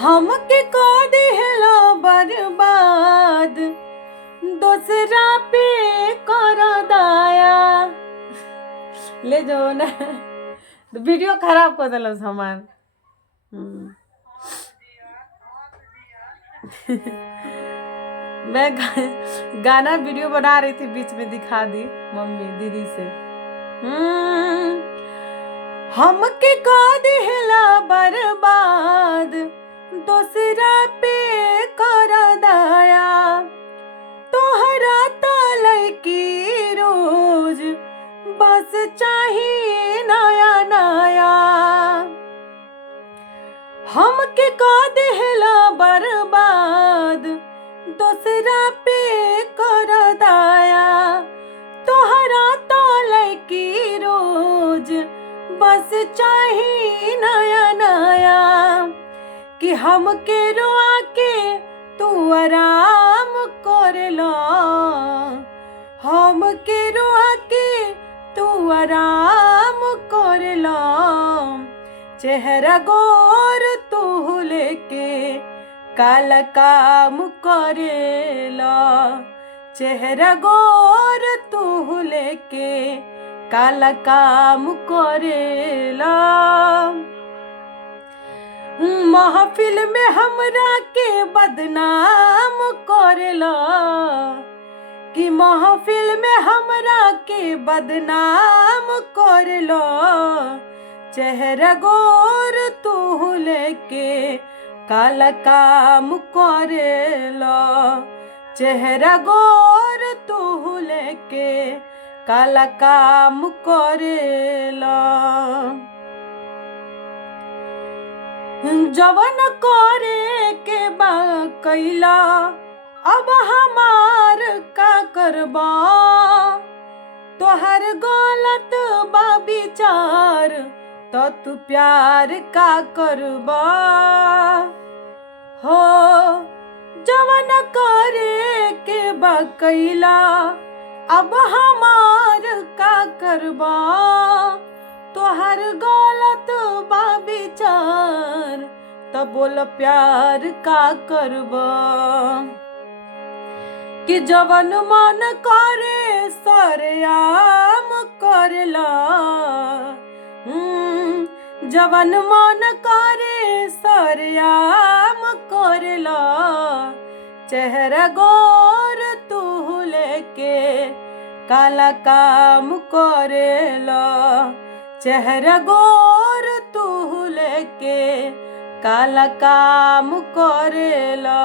हमके का दिहला बर्बाद दूसरा पे कर दाया। ले जाओ ना, वीडियो खराब कर दिल हमार। मैं गाना वीडियो बना रही थी, बीच में दिखा दी मम्मी दीदी से। हमके का दिहला बर्बाद दूसरा पे कर दाया। तोहरा तालय की रोज बस चाहिए नया नया। हमके का दिहला बर्बाद दूसरा पे कर दाया। तोहरा तालय की रोज बस चाहिए नया नया। कि हमके रोआ के तू आराम करेला। हमके रोआ के तू आराम करेला। चेहरा गोर तू लेके काला काम करेला। चेहरा गोर तू लेके काला काम करेला। महफिल में हमरा के बदनाम करेला। कि महफिल में हमरा के बदनाम करेला। चेहरा गोर तू लेके काला काम करेला। चेहरा गोर तू लेके काला काम करेला। जवन करे के बा कैला अब हमार का करबा। तोहर गलत बा विचार तो तू प्यार का करबा। हो जवन करे के बा कैला अब हमार का करबा। तोहर गलत बा विचार तो बोल प्यार का करबा। कि जवन मन करे सरेआम करला। जवन मन करे सरेआम करला। चेहरा गोर तू लेके काला काम करेला। चेहरा गोर तू लेके काला काम करेला।